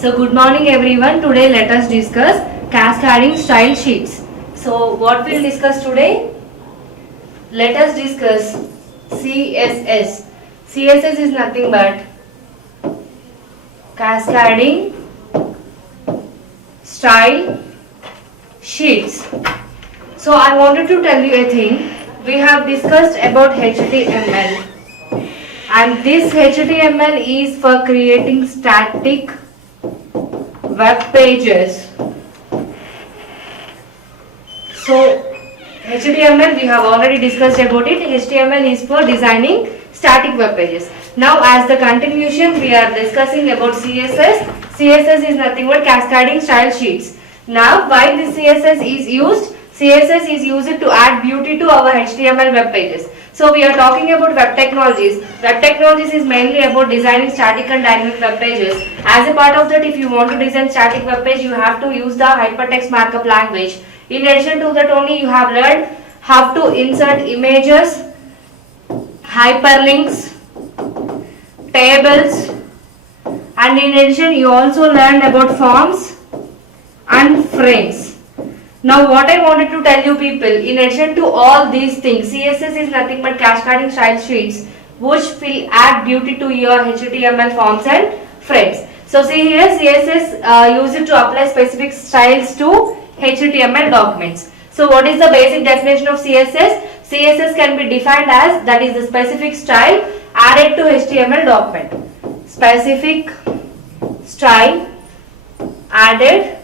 So good morning everyone. Today let us discuss cascading style sheets. So what we'll discuss today? Let us discuss CSS. CSS is nothing but cascading style sheets. So I wanted to tell you a thing. We have discussed about HTML, and this HTML is for creating static web pages. So HTML we have already discussed about it. HTML is for designing static web pages. Now as the continuation we are discussing about CSS. CSS is nothing but cascading style sheets. Now why this CSS is used? CSS is used to add beauty to our HTML web pages. So we are talking about web technologies. Web technologies is mainly about designing static and dynamic web pages. As a part of that, if you want to design static web page, you have to use the hypertext markup language. In addition to that only you have learned how to insert images, hyperlinks, tables, and in addition you also learned about forms and frames. Now what I wanted to tell you people, in addition to all these things, CSS is nothing but cascading style sheets which will add beauty to your HTML forms and frames. So see here, CSS use it to apply specific styles to HTML documents. So what is the basic definition of CSS? CSS can be defined as, that is the specific style added to HTML document. Specific style added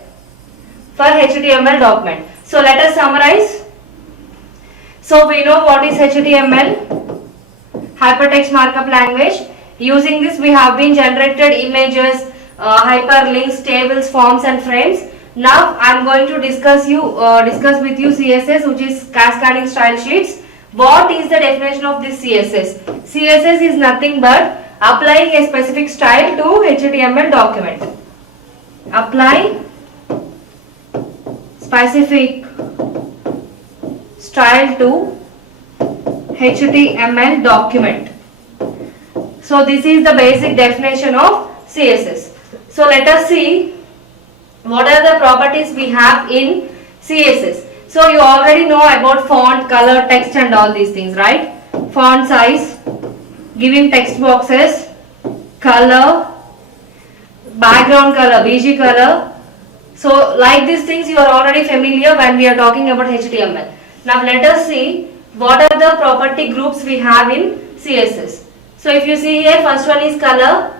for HTML document. So let us summarize. So we know what is HTML, hypertext markup language. Using this we have been generated images, hyperlinks, tables, forms and frames. Now I am going to discuss with you CSS, which is cascading style sheets. What is the definition of this CSS? CSS is nothing but applying a specific style to HTML document. Apply specific style to HTML document. So this is the basic definition of CSS. So let us see what are the properties we have in CSS. So you already know about font, color, text and all these things, right? Font size, giving text boxes, color, background color, BG color. So like these things you are already familiar when we are talking about HTML. Now let us see what are the property groups we have in CSS. So if you see here, first one is color.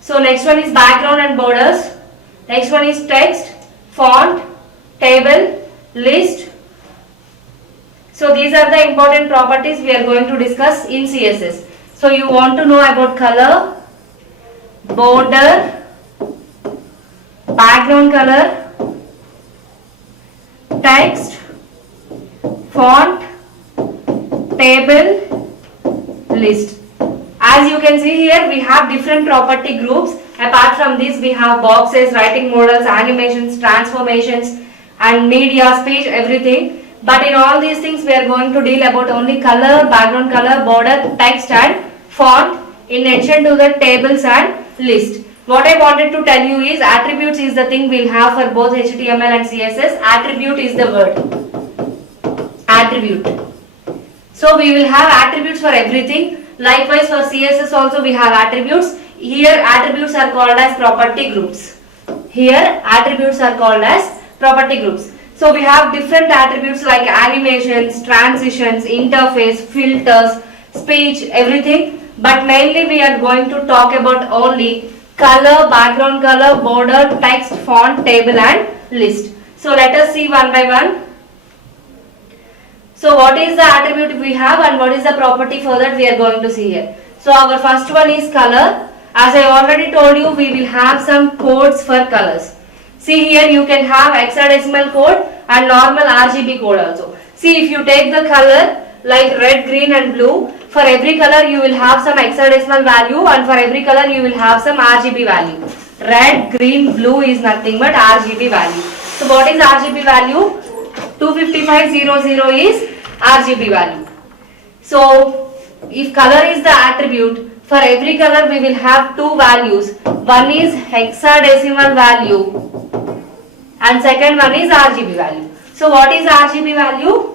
So next one is background and borders. Next one is text, font, table, list. So these are the important properties we are going to discuss in CSS. So you want to know about color, border, background color, text, font, table, list. As you can see here, we have different property groups. Apart from this, we have boxes, writing models, animations, transformations and media, speech, everything. But in all these things, we are going to deal about only color, background color, border, text and font, in addition to the tables and list. What I wanted to tell you is attributes is the thing we'll have for both HTML and CSS. Attribute is the word. Attribute. So we will have attributes for everything. Likewise for CSS also we have attributes. Here attributes are called as property groups. Here attributes are called as property groups. So we have different attributes like animations, transitions, interface, filters, speech, everything. But mainly we are going to talk about only color, background color, border, text, font, table and list. So let us see one by one. So what is the attribute we have and what is the property for that we are going to see here. So our first one is color. As I already told you, we will have some codes for colors. See here you can have hexadecimal code and normal RGB code also. See if you take the color like red, green and blue, for every color you will have some hexadecimal value and for every color you will have some RGB value. Red, green, blue is nothing but RGB value. So what is RGB value? 25500 is RGB value. So if color is the attribute, For every color we will have two values. One is hexadecimal value and second one is RGB value. So what is RGB value?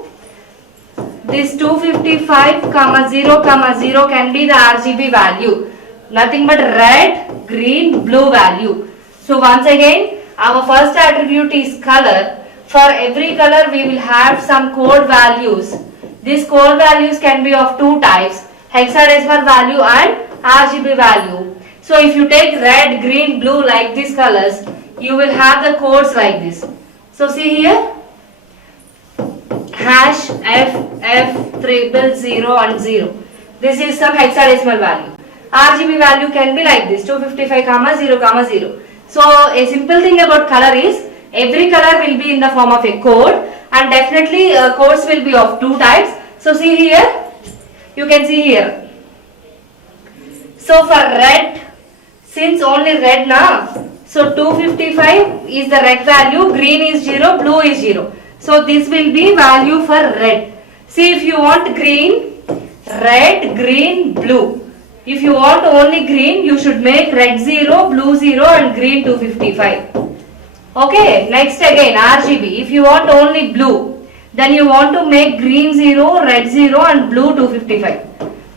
This 255, 0, can be the RGB value. Nothing but red, green, blue value. So once again, our first attribute is color. For every color we will have some code values. These code values can be of two types, hexadecimal value and RGB value. So if you take red, green, blue like these colors, you will have the codes like this. So see here, hash F 000 and 0. This is some hexadecimal value. RGB value can be like this, 255, 0, 0. So a simple thing about color is, every color will be in the form of a code, and definitely codes will be of two types. So see here, you can see here. So for red, since only red now, so 255 is the red value, green is 0, blue is 0. So this will be value for red. See, if you want green, red, green, blue. If you want only green, you should make red 0, blue 0 and green 255. Okay, next again RGB. If you want only blue, then you want to make green 0, red 0 and blue 255.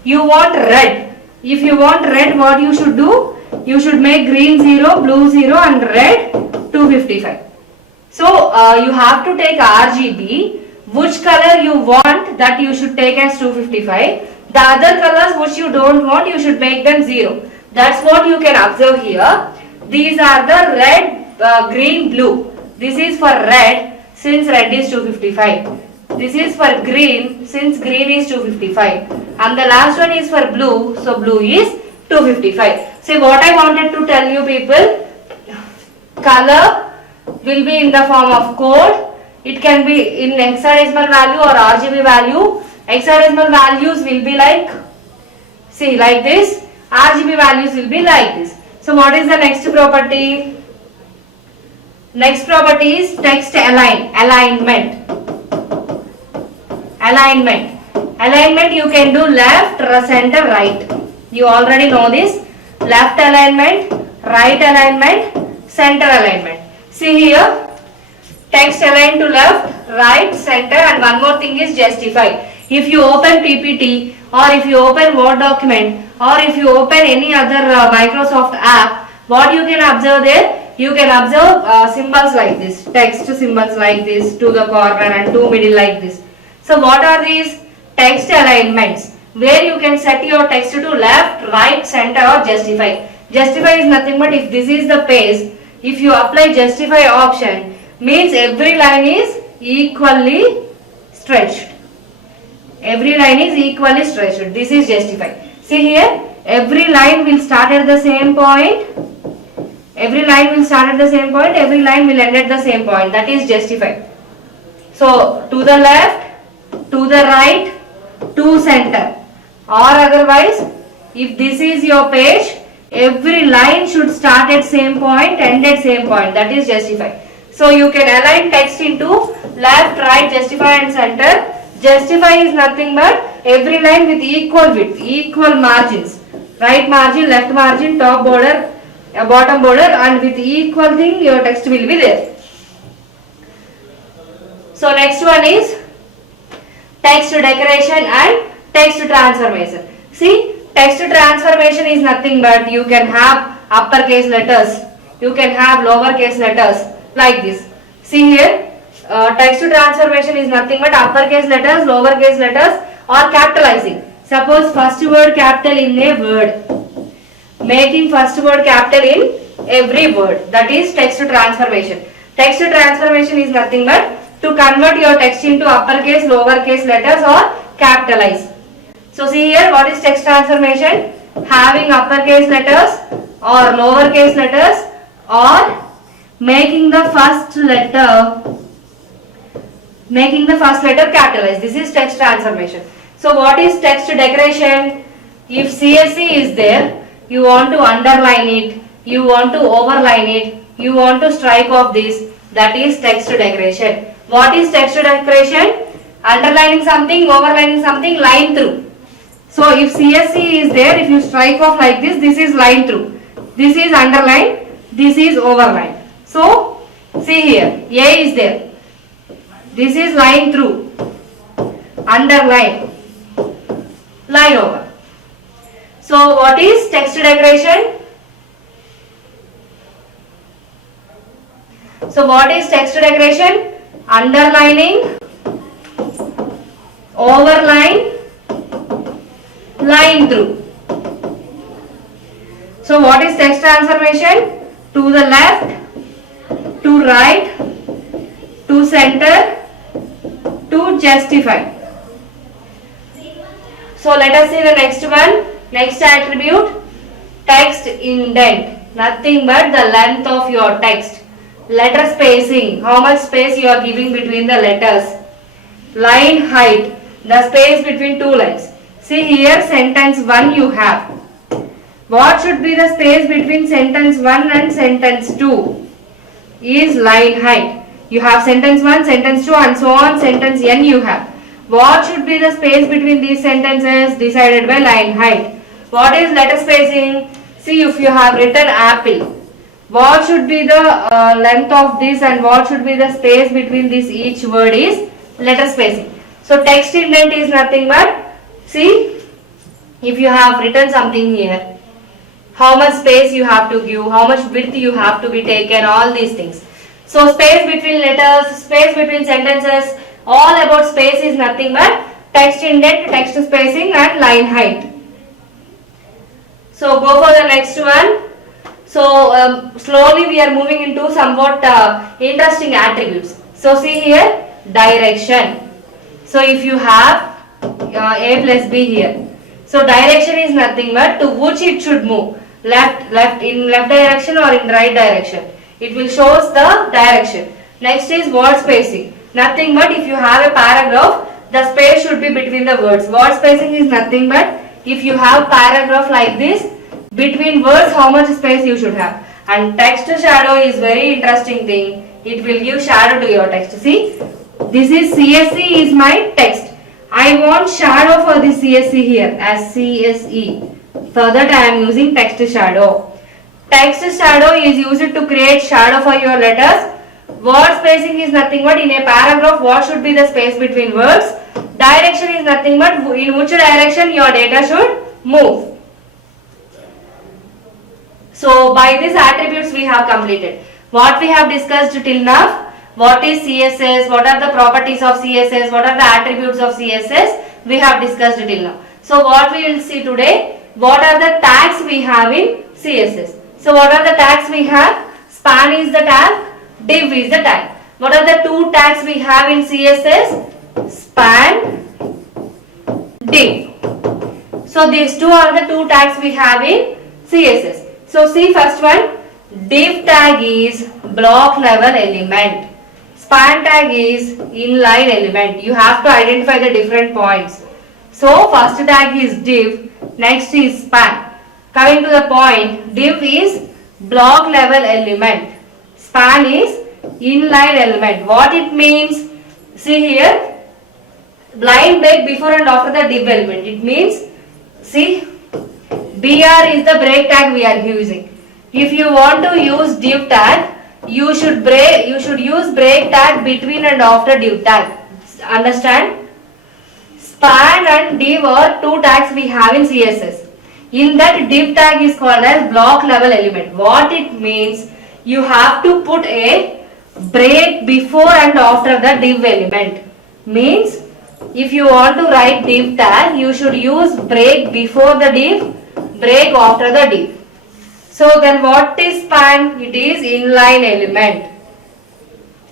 You want red. If you want red, what you should do? You should make green 0, blue 0 and red 255. So you have to take RGB. Which color you want, that you should take as 255. The other colors which you don't want, you should make them 0. That's what you can observe here. These are the red, green, blue. This is for red, since red is 255. This is for green, since green is 255. And the last one is for blue, so blue is 255. See, what I wanted to tell you people, color will be in the form of code. It can be in hexadecimal value or RGB value. Hexadecimal values will be like, see, like this. RGB values will be like this. So what is the next property? Next property is text alignment. Alignment you can do left, center, right. You already know this. Left alignment, right alignment, center alignment. See here, text align to left, right, center, and one more thing is justify. If you open PPT or if you open Word document or if you open any other Microsoft app, what you can observe there? You can observe symbols like this, text symbols like this, to the corner and to middle like this. So what are these? Text alignments, where you can set your text to left, right, center or justify. Justify is nothing but if this is the page, if you apply justify option, means every line is equally stretched. Every line is equally stretched. This is justify. See here, every line will start at the same point. Every line will start at the same point. Every line will end at the same point. That is justify. So to the left, to the right, to center. Or otherwise, if this is your page, every line should start at same point, end at same point. That is justify. So you can align text into left, right, justify and center. Justify is nothing but every line with equal width, equal margins. Right margin, left margin, top border, bottom border, and with equal thing your text will be there. So next one is text decoration and text transformation. See, text transformation is nothing but you can have uppercase letters, you can have lowercase letters like this. See here, text transformation is nothing but uppercase letters, lowercase letters or capitalizing. Suppose first word capital in a word, making first word capital in every word, that is text transformation. Text transformation is nothing but to convert your text into uppercase, lowercase letters or capitalize. So see here, what is text transformation? Having uppercase letters or lowercase letters or making the first letter capitalized. This is text transformation. So what is text decoration? If CSC is there, you want to underline it, you want to overline it, you want to strike off this, that is text decoration. What is text decoration? Underlining something, overlining something, line through. So if CSC is there, if you strike off like this is line through. This is underline, this is overline. So see here, A is there. This is line through, underline, line over. So what is text decoration? So what is text decoration? Underlining, overline, line through. So what is text transformation? To the left, to right, to center, to justify. So let us see the next one. Next attribute, text indent. Nothing but the length of your text. Letter spacing, how much space you are giving between the letters. Line height, the space between two lines. See here, sentence 1 you have. What should be the space between sentence 1 and sentence 2? Is line height. You have sentence 1, sentence 2 and so on, sentence n you have. What should be the space between these sentences? Decided by line height. What is letter spacing? See, if you have written apple, what should be the length of this and what should be the space between this each word is letter spacing. So text indent is nothing but, see, if you have written something here, how much space you have to give, how much width you have to be taken, all these things. So space between letters, space between sentences, all about space is nothing but text indent, text spacing and line height. So go for the next one. So slowly we are moving into somewhat interesting attributes. So see here, direction. So if you have A plus B here, so direction is nothing but to which it should move. Left in left direction or in right direction. It will shows the direction. Next is word spacing. Nothing but if you have a paragraph, the space should be between the words. Word spacing is nothing but if you have paragraph like this, between words how much space you should have. And text shadow is very interesting thing. It will give shadow to your text. See, this is CSC is my text. I want shadow for this CSC here as CSE. For that I am using text shadow. Text shadow is used to create shadow for your letters. Word spacing is nothing but in a paragraph what should be the space between words. Direction is nothing but in which direction your data should move. So by these attributes we have completed. What we have discussed till now, what is CSS, what are the properties of CSS, what are the attributes of CSS, we have discussed till now. So what we will see today, what are the tags we have in CSS. So what are the tags we have? Span is the tag, div is the tag. What are the two tags we have in CSS? Span, div. So these two are the two tags we have in CSS. So see first one, div tag is block level element. Span tag is inline element. You have to identify the different points. So first tag is div, next is span. Coming to the point, div is block level element. Span is inline element. What it means? See here, blind break before and after the div element. It means, see, BR is the break tag we are using. If you want to use div tag, you should use break tag between and after div tag. Understand? Span and div are two tags we have in CSS. In that, div tag is called as block level element. What it means? You have to put a break before and after the div element. Means if you want to write div tag, you should use break before the div, break after the div. So then what is span? It is inline element.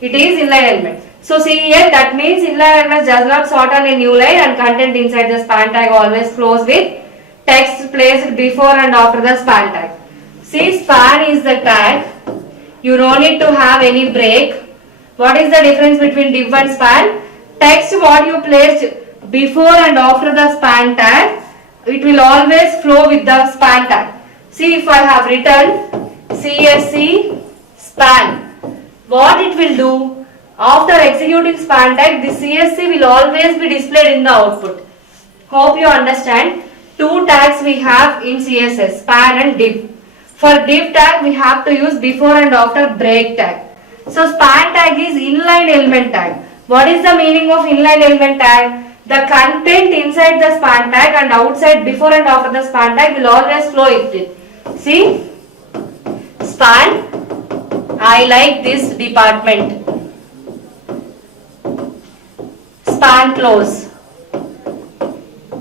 It is inline element. So see here, that means inline element does not sort on a new line and content inside the span tag always flows with text placed before and after the span tag. See, span is the tag. You don't need to have any break. What is the difference between div and span? Text what you placed before and after the span tag, it will always flow with the span tag. See, if I have written CSC span, what it will do? After executing span tag, the CSC will always be displayed in the output. Hope you understand. two tags we have in CSS, span and div. For div tag we have to use before and after break tag. So span tag is inline element tag. What is the meaning of inline element tag? The content inside the span tag and outside before and after the span tag will always flow with it. See, span, I like this department. Span close.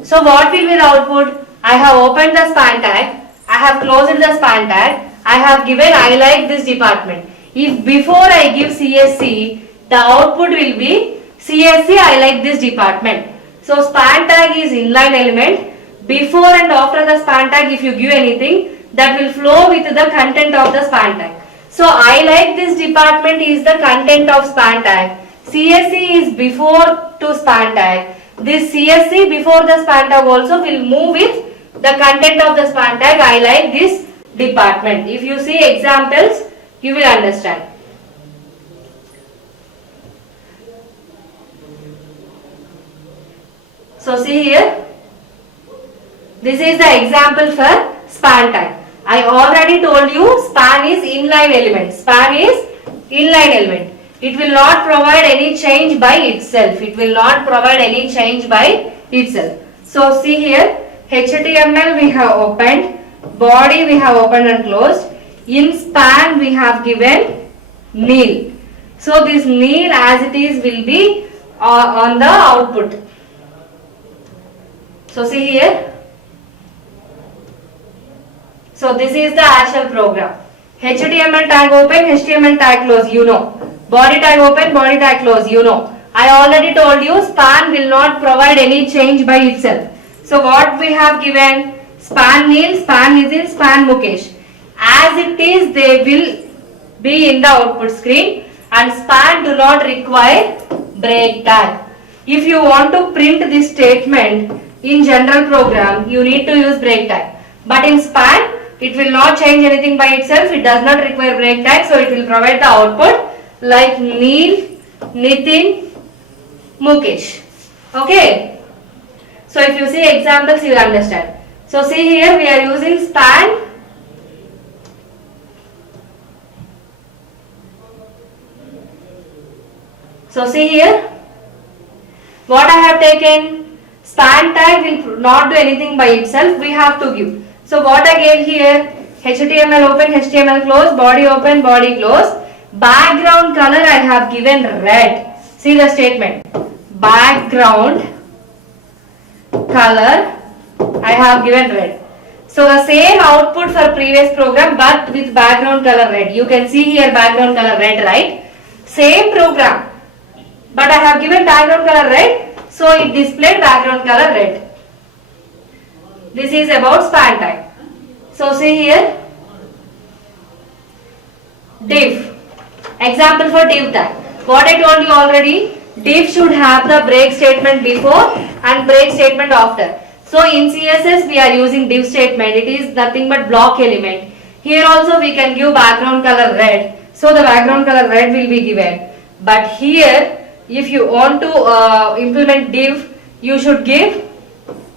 So what will be the output? I have opened the span tag, I have closed the span tag, I have given I like this department. If before I give CSC, the output will be CSC I like this department. So span tag is inline element. Before and after the span tag, if you give anything, that will flow with the content of the span tag. So I like this department is the content of span tag. CSC is before to span tag. This CSC before the span tag also will move with the content of the span tag. I like this department. If you see examples, you will understand. So see here, this is the example for span tag. I already told you span is inline element. Span is inline element. It will not provide any change by itself. It will not provide any change by itself. So see here, HTML we have opened, body we have opened and closed. In span we have given nil. So this nil as it is will be on the output. So see here. So this is the actual program. HTML tag open, HTML tag close, you know. Body tag open, body tag close, you know. I already told you span will not provide any change by itself. So what we have given? Span nil, span Nitin, span Mukesh. As it is, they will be in the output screen, and span do not require break tag. If you want to print this statement in general program, you need to use break tag. But in span, it will not change anything by itself. It does not require break tag, so it will provide the output like Neel, Nitin, Mukesh. Okay. So if you see examples, you will understand. So see here, we are using span. So see here, what I have taken, span tag will not do anything by itself, we have to give. So what I gave here, HTML open, HTML close, body open, body close. Background color I have given red. See the statement, background color I have given red. So the same output for previous program but with background color red. You can see here background color red, right? Same program. But I have given background color red, so it displayed background color red. This is about span tag. So see here, div. Example for div tag. What I told you already, div should have the break statement before and break statement after. So in CSS we are using div statement. It is nothing but block element. Here also we can give background color red. So the background color red will be given. But here, if you want to implement div, you should give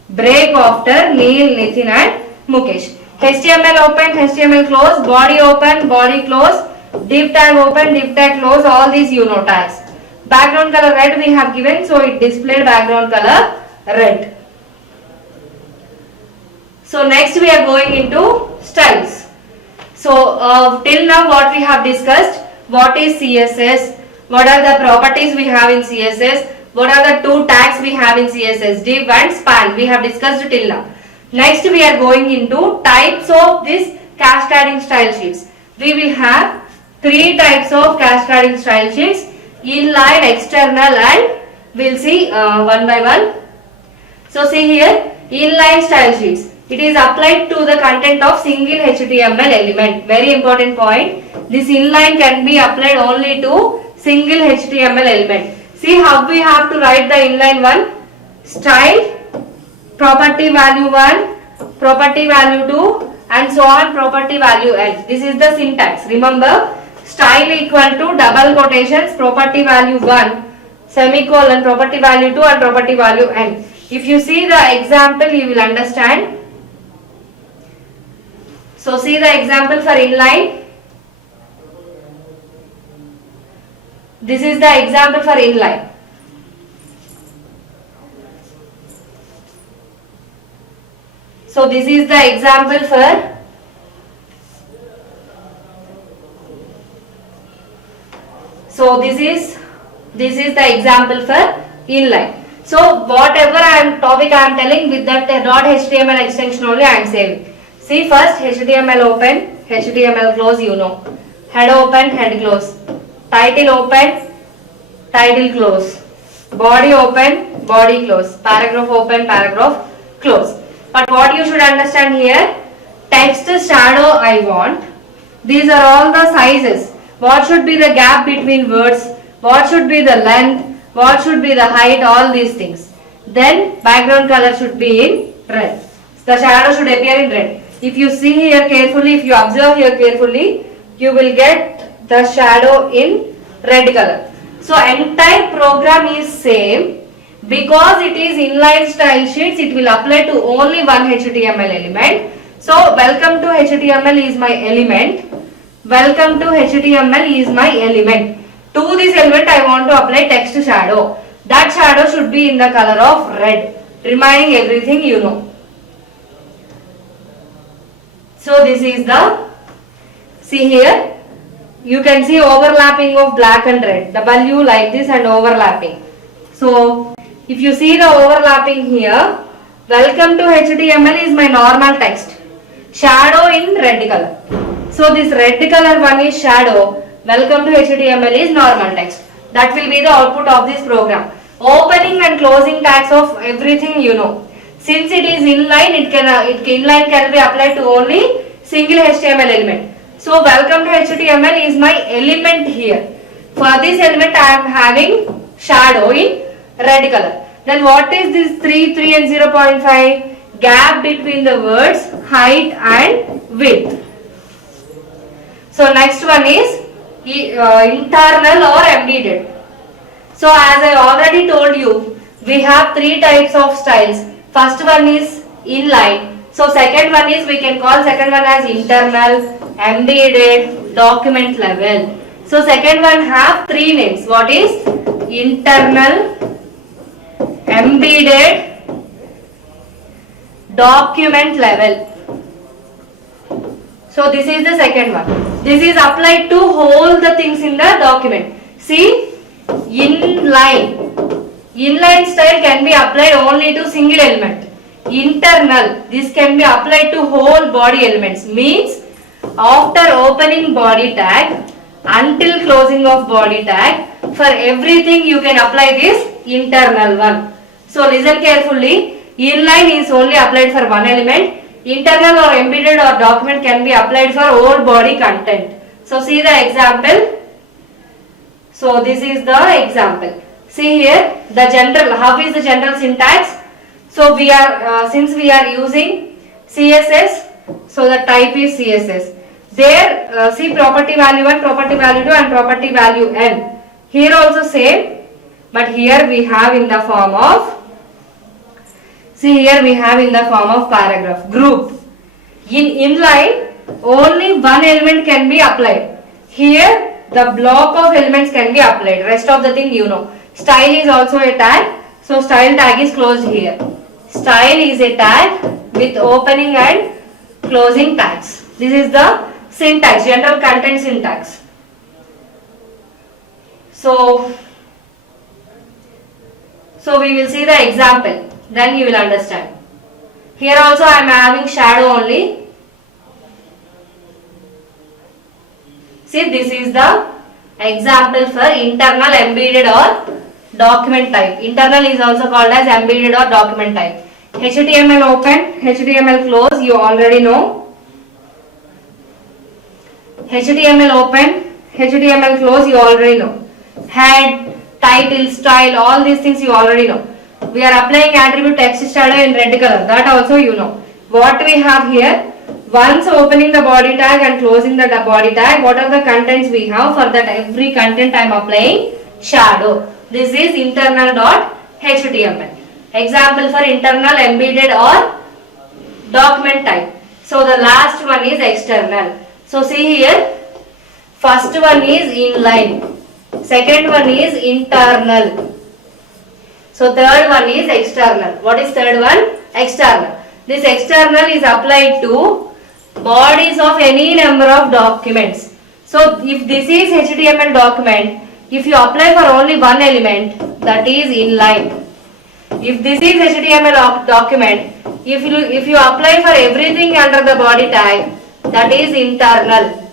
break after Neel, Nitin and Mukesh. HTML open, HTML close, body open, body close, div tag open, div tag close, all these you know tags. Background color red we have given, so it displayed background color red. So next we are going into styles. So till now what we have discussed, what is CSS, what are the properties we have in CSS, what are the two tags we have in CSS, div and span, we have discussed till now. Next we are going into types of this cascading style sheets. We will have three types of cascading style sheets, inline, external and we will see one by one. So see here, inline style sheets. It is applied to the content of single HTML element. Very important point. This inline can be applied only to single HTML element. See how we have to write the inline one. Style, property value 1, property value 2 and so on, property value n. This is the syntax. Remember, style equal to double quotations, property value 1, semicolon, property value 2 and property value n. If you see the example, you will understand. So see the example for inline. This is the example for inline. So this is the example for this is the example for inline. So whatever topic I am telling, with that .html extension only I am saving. See, first HTML open, HTML close, you know. Head open, head close. Title open, title close. Body open, body close. Paragraph open, paragraph close. But what you should understand here, text shadow I want. These are all the sizes. What should be the gap between words? What should be the length? What should be the height? All these things. Then background color should be in red. The shadow should appear in red. If you see here carefully, if you observe here carefully, you will get the shadow in red color. So entire program is same. Because it is inline style sheets, it will apply to only one HTML element. So welcome to HTML is my element. Welcome to HTML is my element. To this element I want to apply text shadow. That shadow should be in the color of red. Remaining everything you know. So this is the, see here, you can see overlapping of black and red. W like this and overlapping. So if you see the overlapping here, welcome to HTML is my normal text. Shadow in red color. So this red color one is shadow. Welcome to HTML is normal text. That will be the output of this program. Opening and closing tags of everything you know. Since it is inline, inline can be applied to only single HTML element. So welcome to HTML is my element here. For this element I am having shadow in red color. Then what is this 3 and 0.5? Gap between the words, height and width. So next one is internal or embedded. So as I already told you, we have three types of styles. First one is inline. So second one is, we can call second one as internal, embedded, document level. So second one have three names. What is internal, embedded, document level. So this is the second one. This is applied to hold the things in the document. See, inline. Inline style can be applied only to single element. Internal, this can be applied to whole body elements. Means after opening body tag until closing of body tag, for everything you can apply this internal one. So listen carefully. Inline is only applied for one element. Internal or embedded or document can be applied for whole body content. So see the example. So this is the example. See here the general. How is the general syntax? So we are since we are using CSS, so the type is CSS. There see property value 1, property value 2 and property value n. Here also same, but here we have in the form of, see here we have in the form of paragraph group. In inline only one element can be applied. Here the block of elements can be applied. Rest of the thing you know. Style is also a tag. So style tag is closed here. Style is a tag with opening and closing tags. This is the syntax, general content syntax. So we will see the example. Then you will understand. Here also I am having shadow only. See, this is the example for internal, embedded or document type. Internal is also called as embedded or document type. HTML open, HTML close, you already know. HTML open, HTML close, you already know. Head, title, style, all these things you already know. We are applying attribute text shadow in red color, that also you know. What we have here, once opening the body tag and closing the body tag, what are the contents we have? For that every content I am applying shadow. This is internal.html. Example for internal, embedded or document type. So the last one is external. So see here, first one is inline, second one is internal. So third one is external. What is third one? External. This external is applied to bodies of any number of documents. So if this is HTML document, if you apply for only one element, that is inline. If this is HTML document, if you apply for everything under the body tag, that is internal.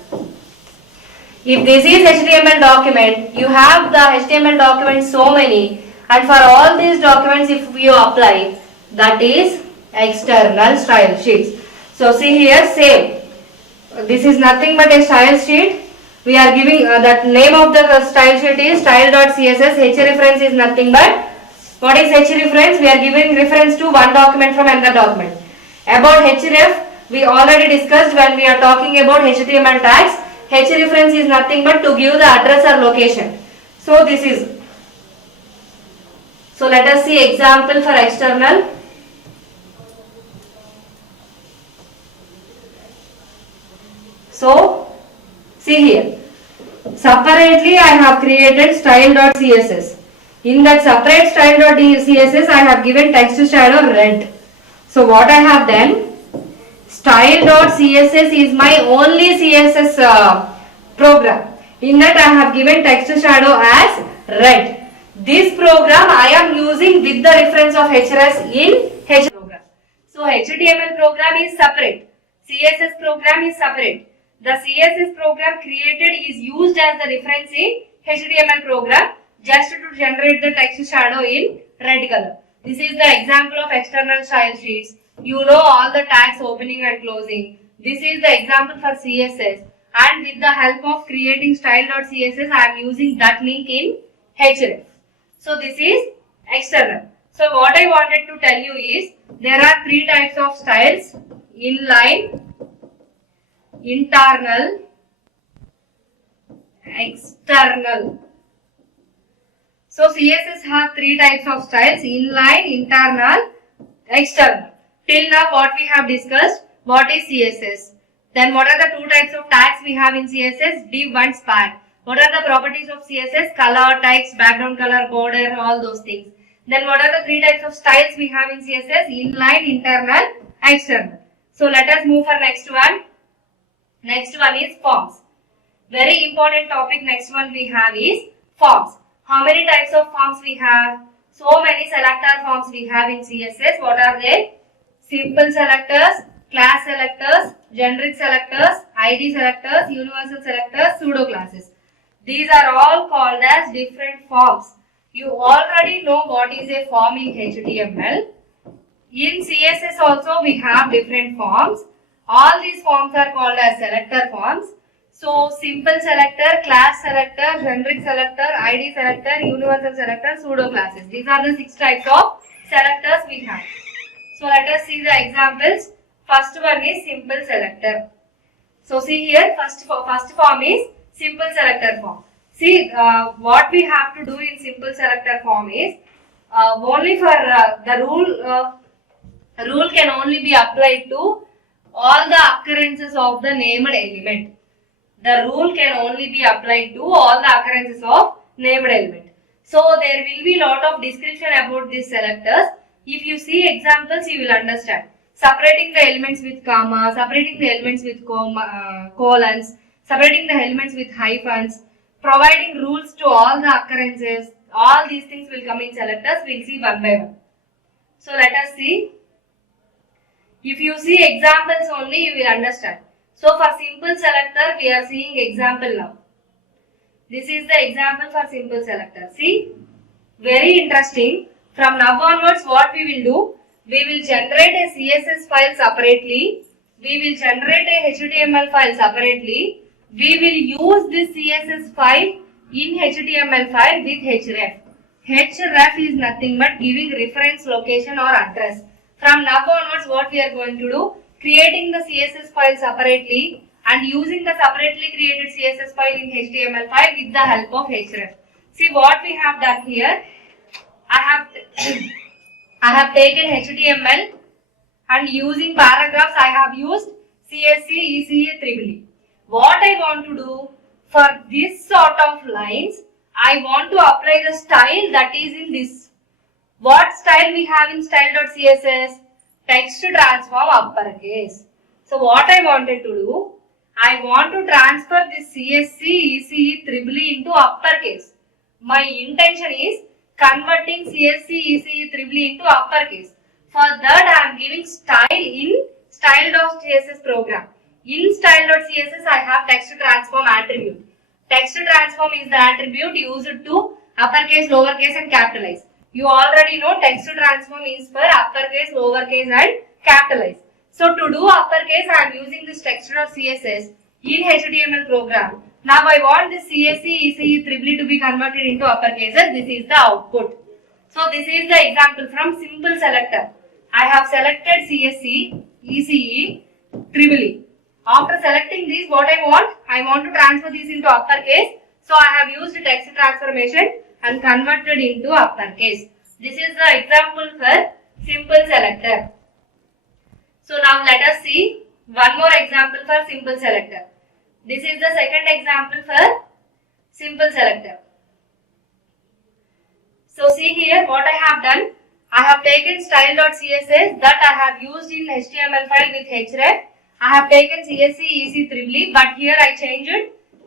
If this is HTML document, you have the HTML documents so many, and for all these documents if you apply, that is external style sheets. So see here, same. This is nothing but a style sheet. We are giving that name of the style sheet is style.css. H-reference is nothing but, what is H-reference? We are giving reference to one document from another document. About href, we already discussed when we are talking about HTML tags. H-reference is nothing but to give the address or location. So this is. So let us see example for external. So see here. Separately I have created style.css. In that separate style.css I have given text shadow red. So what I have done, style.css is my only CSS program. In that I have given text shadow as red. This program I am using with the reference of href in H program. So HTML program is separate. CSS program is separate. The CSS program created is used as the reference in HTML program just to generate the text shadow in red color. This is the example of external style sheets. You know all the tags opening and closing. This is the example for CSS, and with the help of creating style.css I am using that link in href. So this is external. So what I wanted to tell you is there are three types of styles: inline, internal, external. So CSS has three types of styles: inline, internal, external. Till now what we have discussed, what is CSS? Then what are the two types of tags we have in CSS? Div and span. What are the properties of CSS? Color, text, background color, border, all those things. Then what are the three types of styles we have in CSS? Inline, internal, external. So let us move for next one. Next one is forms. Very important topic next one we have is forms. How many types of forms we have? So many selector forms we have in CSS. What are they? Simple selectors, class selectors, generic selectors, ID selectors, universal selectors, pseudo classes. These are all called as different forms. You already know what is a form in HTML. In CSS also we have different forms. All these forms are called as selector forms. So simple selector, class selector, generic selector, ID selector, universal selector, pseudo classes. These are the 6 types of selectors we have. So let us see the examples. First one is simple selector. So see here, first form is simple selector form. See what we have to do in simple selector form is only for the rule can only be applied to all the occurrences of the named element. The rule can only be applied to all the occurrences of named element. So there will be lot of description about these selectors. If you see examples, you will understand. Separating the elements with comma, separating the elements with colons, separating the elements with hyphens, providing rules to all the occurrences. All these things will come in selectors. We will see one by one. So let us see. If you see examples only, you will understand. So for simple selector, we are seeing example now. This is the example for simple selector. See, very interesting. From now onwards, what we will do? We will generate a CSS file separately. We will generate a HTML file separately. We will use this CSS file in HTML file with href. Href is nothing but giving reference, location or address. From now onwards, what we are going to do? Creating the CSS file separately and using the separately created CSS file in HTML file with the help of href. See what we have done here. I have I have taken HTML and using paragraphs I have used CSC, ECE, EEE. What I want to do for this sort of lines, I want to apply the style that is in this. What style we have in style.css? Text transform uppercase. So what I wanted to do, I want to transfer this CSC, ECE, EEE into uppercase. My intention is converting CSC, ECE, EEE into uppercase. For that I am giving style in style.css program. In style.css I have text transform attribute. Text transform is the attribute used to uppercase, lowercase and capitalize. You already know text transform is for uppercase, lowercase and capitalize. So to do uppercase I am using this text.css in HTML program. Now I want this CSC, ECE, EEE to be converted into uppercases. This is the output. So this is the example from simple selector. I have selected CSC, ECE, EEE. After selecting these, what I want to transfer these into uppercase. So I have used text transformation and converted into uppercase. This is the example for simple selector. So now let us see one more example for simple selector. This is the second example for simple selector. So see here what I have done. I have taken style.css that I have used in HTML file with href. I have taken CSC, ECE, EEE, but here I changed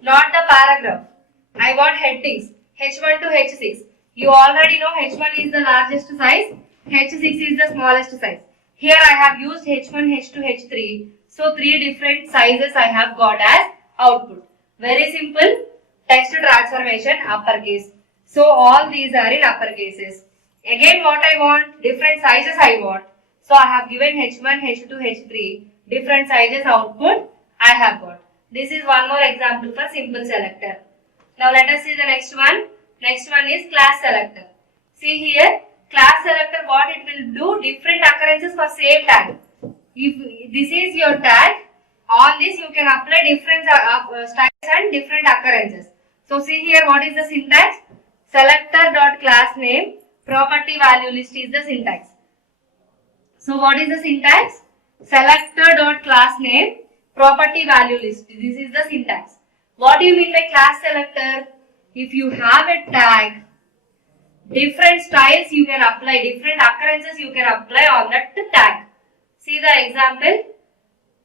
not the paragraph. I want headings H1 to H6. You already know H1 is the largest size, H6 is the smallest size. Here I have used H1, H2, H3. So 3 different sizes I have got as output. Very simple. Text transformation uppercase. So all these are in uppercases. Again what I want, different sizes I want. So I have given H1, H2, H3. Different sizes output I have got. This is one more example for simple selector. Now let us see the next one. Next one is class selector. See here, class selector what it will do, different occurrences for same tag. If this is your tag, on this you can apply different styles and different occurrences. So see here what is the syntax? Selector.className property value list is the syntax. So what is the syntax? Selector.className property value list. This is the syntax. What do you mean by class selector? If you have a tag, different styles you can apply, different occurrences you can apply on that tag. See the example.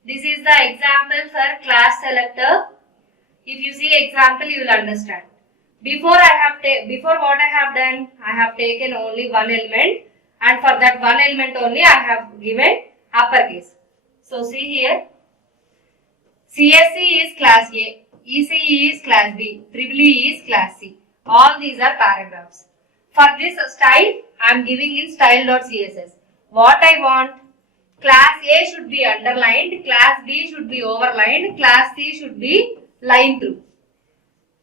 This is the example for class selector. If you see example, you will understand. Before what I have done, I have taken only one element, and for that one element only I have given uppercase. So see here, CSC is class A, ECE is class B, EEE is class C. All these are paragraphs. For this style, I am giving in style.css. What I want, class A should be underlined, class B should be overlined, class C should be line through.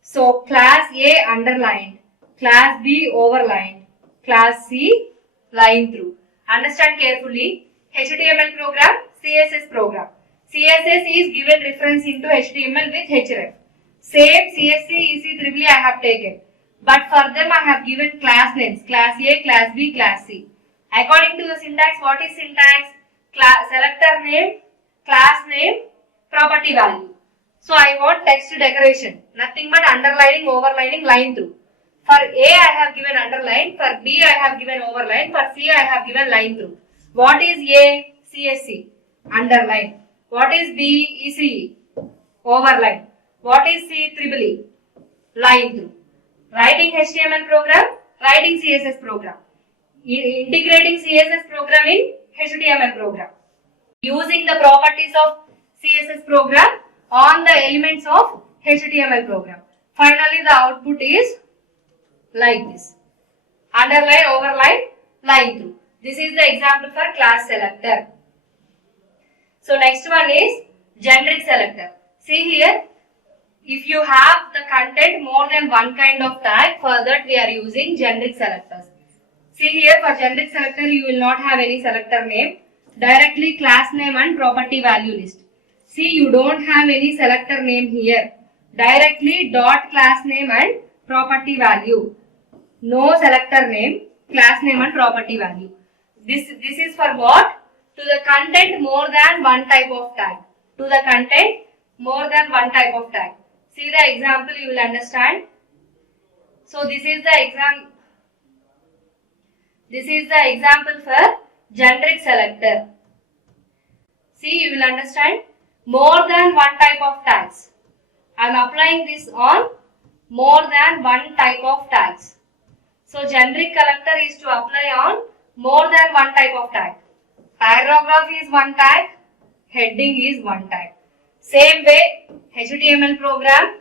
So class A underlined, class B overlined, class C line through. Understand carefully. HTML program, CSS program. CSS is given reference into HTML with href. Same CSC, ECE, EEE I have taken. But for them I have given class names. Class A, class B, class C. According to the syntax, what is syntax? Selector name, class name, property value. So I want text decoration. Nothing but underlining, overlining, line through. For A I have given underline. For B I have given overline. For C I have given line through. What is A? CSC. Underline. What is B? ECE. Overline. What is C? EEE. Line through. Writing HTML program, writing CSS program. Integrating CSS program in HTML program. Using the properties of CSS program on the elements of HTML program. Finally, the output is like this. Underline, overline, line through. This is the example for class selector. So next one is generic selector. See here, if you have the content more than one kind of tag, for that we are using generic selectors. See here, for generic selector you will not have any selector name. Directly class name and property value list. See, you don't have any selector name here. Directly dot class name and property value. No selector name, class name and property value. This is for what? To the content more than one type of tag. To the content more than one type of tag. See the example, you will understand. So this is the example for generic selector. See, you will understand. More than one type of tags. I am applying this on more than one type of tags. So generic collector is to apply on more than one type of tag. Paragraph is one tag, heading is one tag. Same way, HTML program,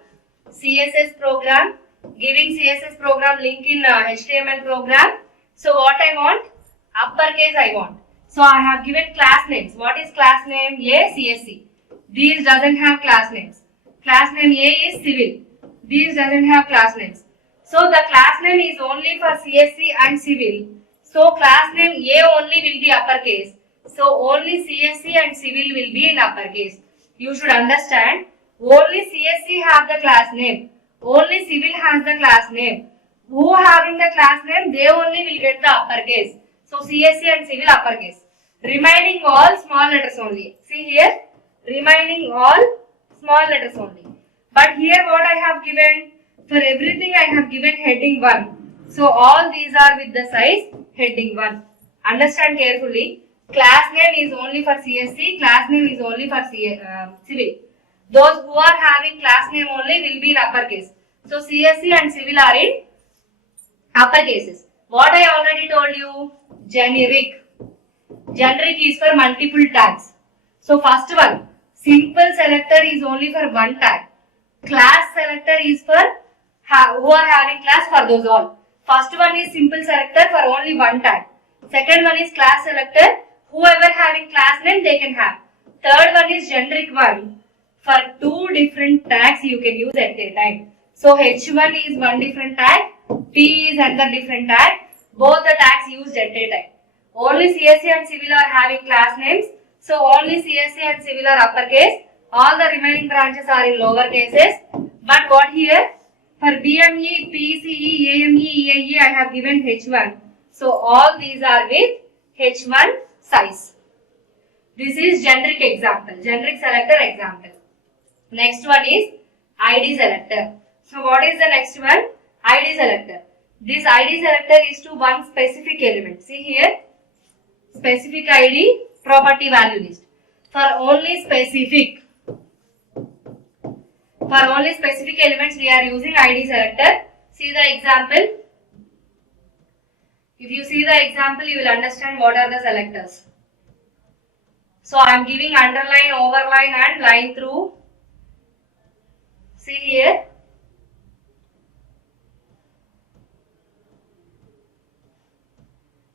CSS program, giving CSS program link in HTML program. So what I want? Uppercase I want. So I have given class names. What is class name? A, CSC. These doesn't have class names. Class name A is civil. These doesn't have class names. So the class name is only for CSC and civil. So class name A only will be uppercase. So only CSC and civil will be in uppercase. You should understand. Only CSC have the class name. Only civil has the class name. Who having the class name, they only will get the uppercase. So CSC and civil uppercase. Remaining all small letters only. See here. Remaining all small letters only. But here what I have given? For everything I have given heading 1. So all these are with the size heading 1. Understand carefully. Class name is only for CSC. Class name is only for civil. Those who are having class name only will be in uppercase. So CSC and civil are in uppercases. What I already told you? Generic. Generic is for multiple tags. So first one, simple selector is only for one tag. Class selector is for who are having class for those all. First one is simple selector for only one tag. Second one is class selector. Whoever having class name they can have. Third one is generic one. For two different tags you can use at a time. So H1 is one different tag. P is another different tag. Both the tags used at a time. Only CSC and civil are having class names. So only CSC and civil are uppercase. All the remaining branches are in lower cases. But what here? For BME, PCE, AME, EIE I have given H1. So all these are with H1 size. This is generic example. Generic selector example. Next one is ID selector. So what is the next one? ID selector. This ID selector is to one specific element. See here. Specific ID property value list. For only specific elements we are using ID selector. See the example. If you see the example, you will understand what are the selectors. So I am giving underline, overline and line through. See here.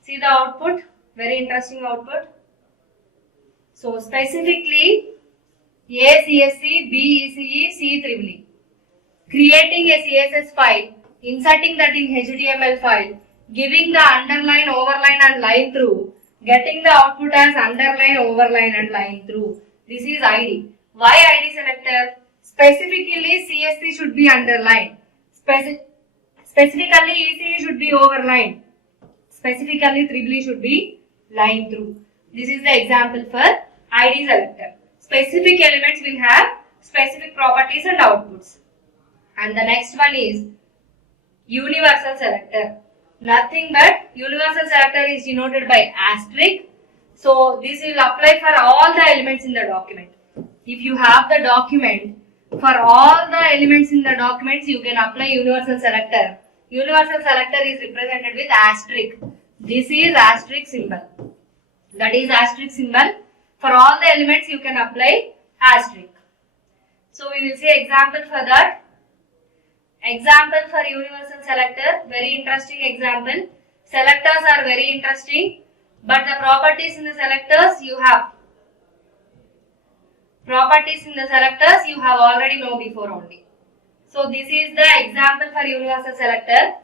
See the output. Very interesting output. So specifically A CSC, B ECE, C EEE. Creating a CSS file, inserting that in HTML file, giving the underline, overline and line through, getting the output as underline, overline and line through. This is ID. Why ID selector? Specifically CSC should be underlined. Specifically ECE should be overlined. Specifically EEE should be line through. This is the example for ID selector. Specific elements will have specific properties and outputs. And the next one is universal selector. Nothing but universal selector is denoted by asterisk. So this will apply for all the elements in the document. If you have the document, for all the elements in the documents you can apply universal selector. Universal selector is represented with asterisk. This is asterisk symbol. That is asterisk symbol. For all the elements you can apply asterisk. So we will see example for that. Example for universal selector. Very interesting example. Selectors are very interesting. But the properties in the selectors you have. Properties in the selectors you have already know before only. So this is the example for universal selector.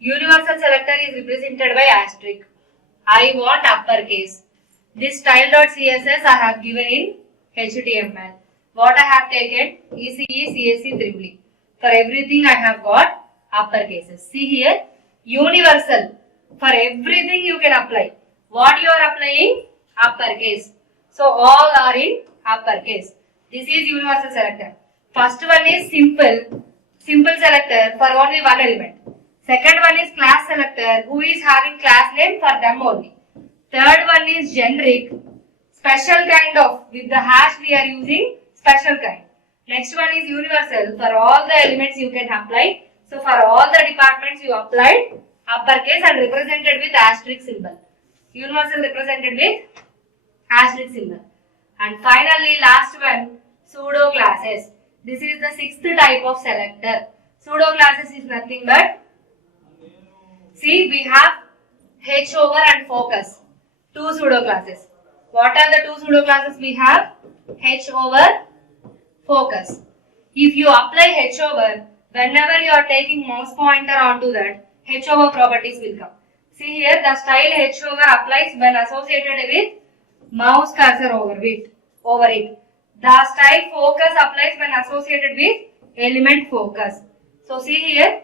Universal selector is represented by asterisk. I want uppercase. This style.css I have given in HTML. What I have taken? ECE, CSC, EEE. For everything I have got upper cases. See here, universal. For everything you can apply. What you are applying? Uppercase. So all are in uppercase. This is universal selector. First one is simple selector for only one element. Second one is class selector who is having class name for them only. Third one is generic, special kind of, with the hash we are using special kind. Next one is universal, for all the elements you can apply. So for all the departments you applied uppercase and represented with asterisk symbol. Universal represented with asterisk symbol. And finally last one, pseudo classes. This is the sixth type of selector. Pseudo classes is nothing but, see, we have H over and focus. Two pseudo classes. What are the two pseudo classes we have? H over, focus. If you apply H over, whenever you are taking mouse pointer onto that, H over properties will come. See here, the style H over applies when associated with mouse cursor over it. The style focus applies when associated with element focus. So see here,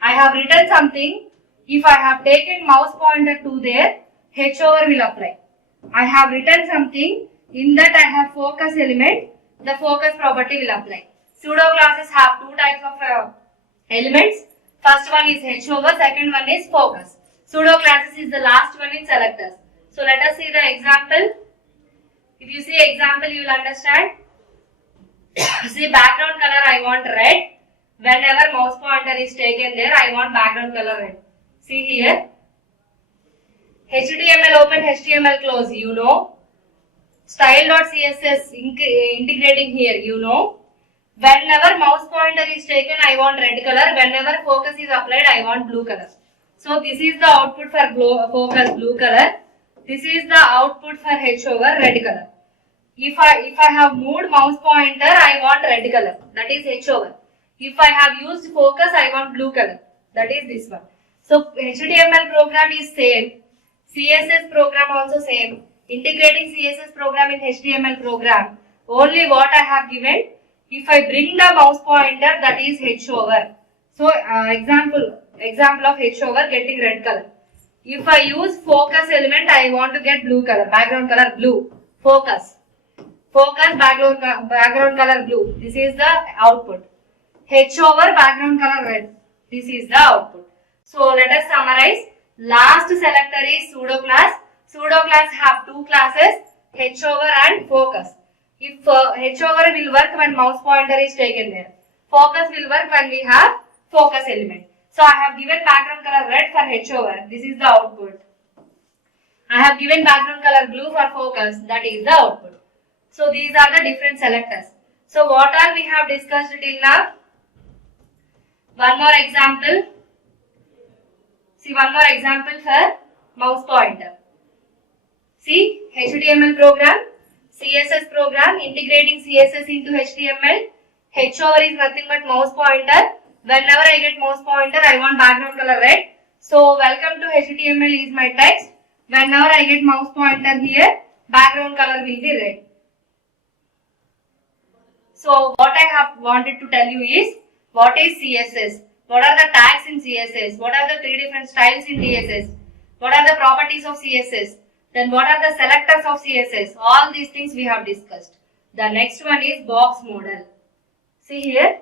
I have written something. If I have taken mouse pointer to there, H over will apply. I have written something, in that I have focus element, the focus property will apply. Pseudo classes have two types of elements. First one is H over, second one is focus. Pseudo classes is the last one in selectors. So let us see the example. If you see example, you will understand. See, background color I want red. Whenever mouse pointer is taken there, I want background color red. See here. HTML open, HTML close, you know. Style.css integrating here, you know. Whenever mouse pointer is taken, I want red color. Whenever focus is applied, I want blue color. So this is the output for focus blue color. This is the output for H over red color. If I have moved mouse pointer, I want red color. That is H over. If I have used focus, I want blue color. That is this one. So HTML program is same. CSS program also same. Integrating CSS program in HTML program. Only what I have given. If I bring the mouse pointer, that is H over. So example of H over getting red color. If I use focus element, I want to get blue color, background color blue. Focus background color blue. This is the output. H over background color red. This is the output. So let us summarize. Last selector is pseudo class. Pseudo class have two classes, H over and focus. If H over will work when mouse pointer is taken there. Focus will work when we have focus element. So I have given background color red for H over. This is the output. I have given background color blue for focus. That is the output. So these are the different selectors. So what all we have discussed till now? One more example. See, one more example for mouse pointer. See, HTML program, CSS program, integrating CSS into HTML. H over is nothing but mouse pointer. Whenever I get mouse pointer, I want background color red. So welcome to HTML is my text. Whenever I get mouse pointer here, background color will be red. So what I have wanted to tell you is, what is CSS? What are the tags in CSS? What are the three different styles in CSS? What are the properties of CSS? Then what are the selectors of CSS? All these things we have discussed. The next one is box model. See here,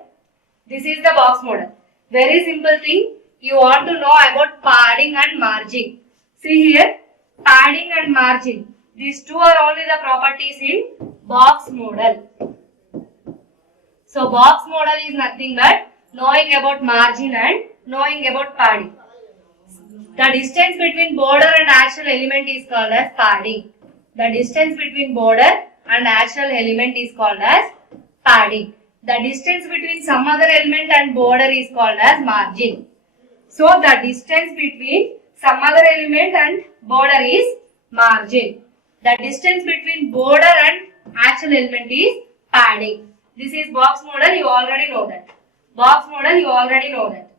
this is the box model. Very simple thing. You want to know about padding and margin. See here, padding and margin. These two are only the properties in box model. So box model is nothing but knowing about margin and knowing about padding. The distance between border and actual element is called as padding. The distance between border and actual element is called as padding. The distance between some other element and border is called as margin. So the distance between some other element and border is margin. The distance between border and actual element is padding. This is box model, you already know that. Box model, you already know that.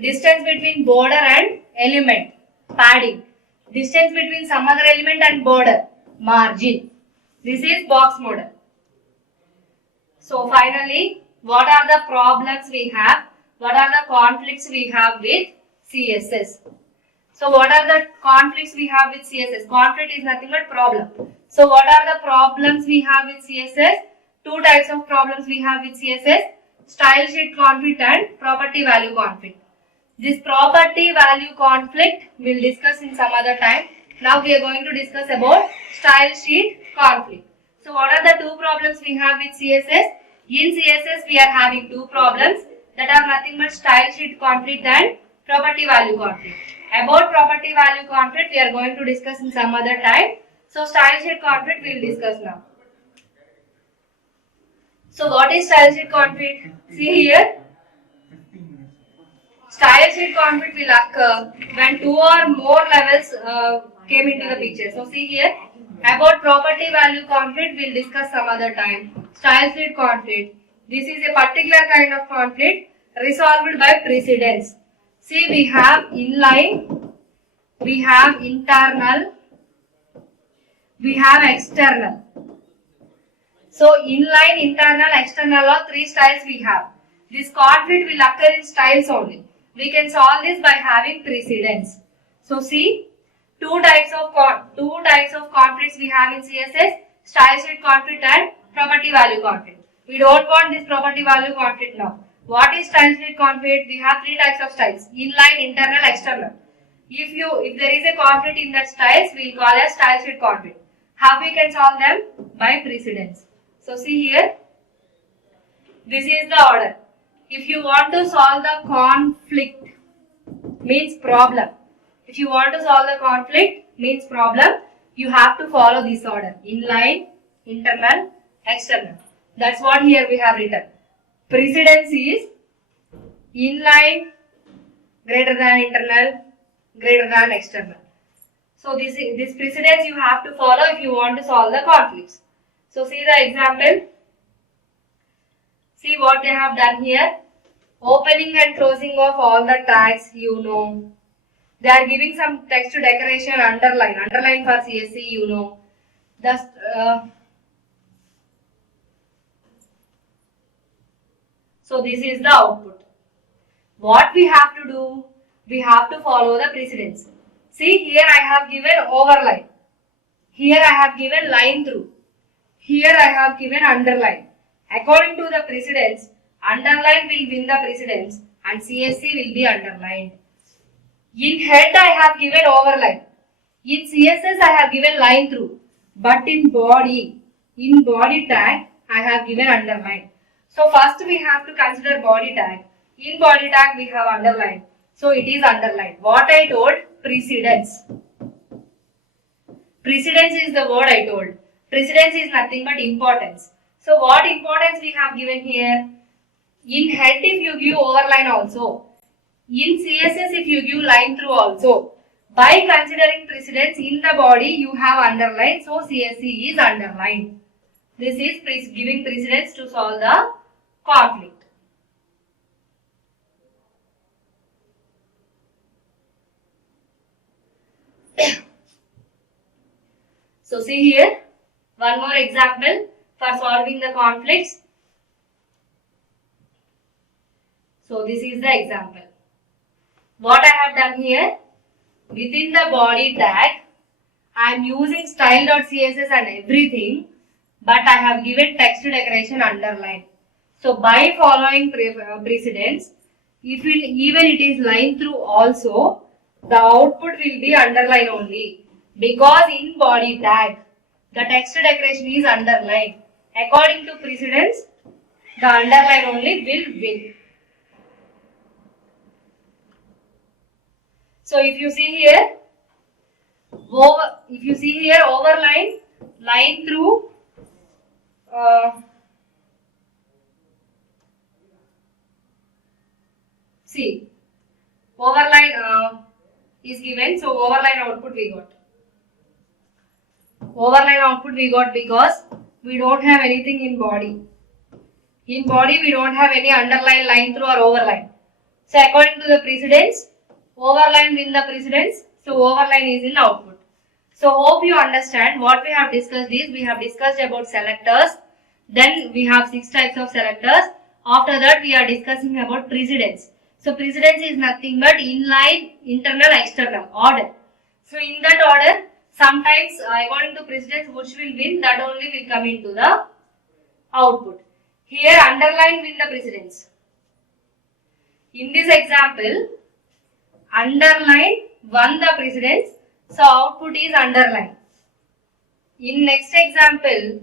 Distance between border and element, padding. Distance between some other element and border, margin. This is box model. So finally, what are the problems we have? What are the conflicts we have with CSS? So what are the conflicts we have with CSS? Conflict is nothing but problem. So what are the problems we have with CSS? Two types of problems we have with CSS. Style sheet conflict and property value conflict. This property value conflict we'll discuss in some other time. Now we are going to discuss about style sheet conflict. So what are the two problems we have with CSS? In CSS we are having two problems that are nothing but style sheet conflict and property value conflict. About property value conflict we are going to discuss in some other time. So style sheet conflict we will discuss now. So what is style sheet conflict? See here. Style sheet conflict will occur when two or more levels came into the picture. So see here. About property value conflict we will discuss some other time. Style sheet conflict. This is a particular kind of conflict resolved by precedence. See, we have inline, we have internal, we have external. So inline, internal, external are three styles we have. This conflict will occur in styles only. We can solve this by having precedence. So see, two types of conflicts we have in CSS: style sheet conflict and property value conflict. We don't want this property value conflict now. What is style sheet conflict? We have three types of styles: inline, internal, external. If there is a conflict in that styles, we will call as style sheet conflict. How we can solve them? By precedence. So see here, this is the order. If you want to solve the conflict, means problem. If you want to solve the conflict, means problem, you have to follow this order: inline, internal, external. That's what here we have written. Precedence is inline greater than internal greater than external. So this precedence you have to follow if you want to solve the conflicts. So see the example. See what they have done here. Opening and closing of all the tags, you know. They are giving some text decoration, underline. Underline for CSC, you know. So this is the output. What we have to do? We have to follow the precedence. See, here I have given overline. Here I have given line through. Here I have given underline. According to the precedence, underline will win the precedence and CSC will be underlined. In head I have given overline. In CSS I have given line through. But in body tag I have given underline. So first we have to consider body tag. In body tag we have underline. So it is underlined. What I told? Precedence. Precedence is the word I told. Precedence is nothing but importance. So what importance we have given here? In head if you give overline also. In CSS if you give line through also. By considering precedence in the body you have underlined. So CSC is underlined. This is giving precedence to solve the conflict. So see here, one more example for solving the conflicts. So this is the example. What I have done here, within the body tag, I am using style.css and everything, but I have given text decoration underline. So by following precedence, even it is line through also, the output will be underline only. Because in body tag, the text decoration is underlined. According to precedence, the underline only will win. So if you see here, overline, line through, see, overline is given, so overline output we got. Overline output we got because we don't have anything in body. In body we don't have any underline, line through or overline. So according to the precedence, overline win the precedence. So overline is in output. So hope you understand what we have discussed is, we have discussed about selectors. Then we have 6 types of selectors. After that we are discussing about precedence. So precedence is nothing but inline, internal, external order. So in that order, sometimes according to precedence, which will win, that only will come into the output. Here underline win the precedence. In this example, underline won the precedence, so output is underline. In the next example,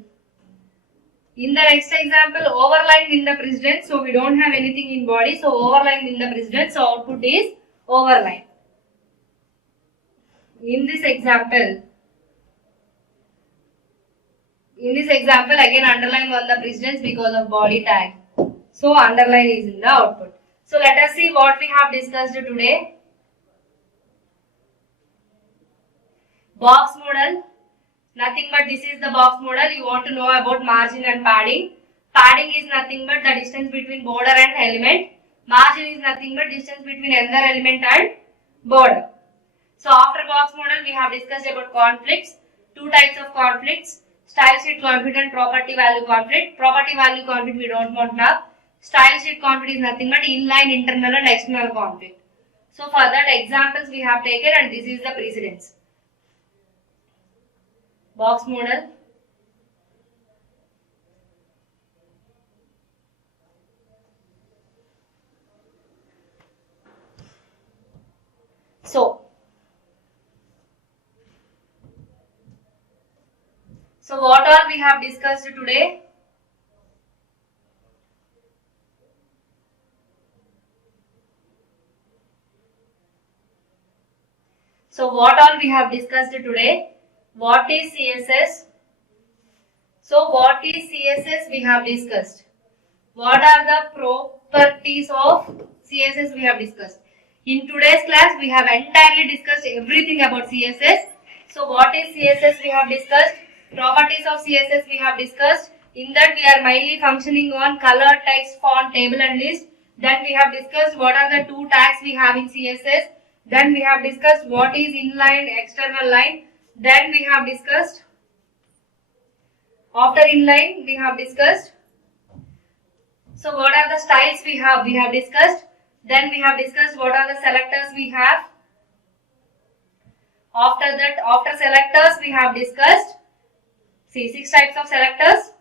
overline win the precedence, so we don't have anything in body, so overline win the precedence, so output is overline. In this example again underline won the precedence because of body tag, so underline is in the output. So let us see what we have discussed today. Box model, nothing but this is the box model. You want to know about margin and padding. Padding is nothing but the distance between border and element. Margin is nothing but distance between another element and border. So after box model we have discussed about conflicts. Two types of conflicts, style sheet conflict and property value conflict. Property value conflict we don't want now. Style sheet conflict is nothing but inline, internal and external conflict. So for that examples we have taken, and this is the precedence. Box model. So what all we have discussed today? So what all we have discussed today? What is CSS? So what is CSS we have discussed. What are the properties of CSS we have discussed. In today's class we have entirely discussed everything about CSS. So what is CSS we have discussed. Properties of CSS we have discussed. In that we are mainly functioning on color, text, font, table and list. Then we have discussed what are the two tags we have in CSS. Then we have discussed what is inline, external line. Then we have discussed, after inline we have discussed, so what are the styles we have discussed. Then we have discussed what are the selectors we have. After that, after selectors we have discussed, see 6 types of selectors.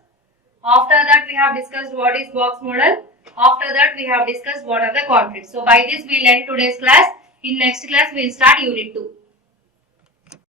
After that we have discussed what is box model. After that we have discussed what are the conflicts. So by this we will end today's class. In next class we will start unit 2.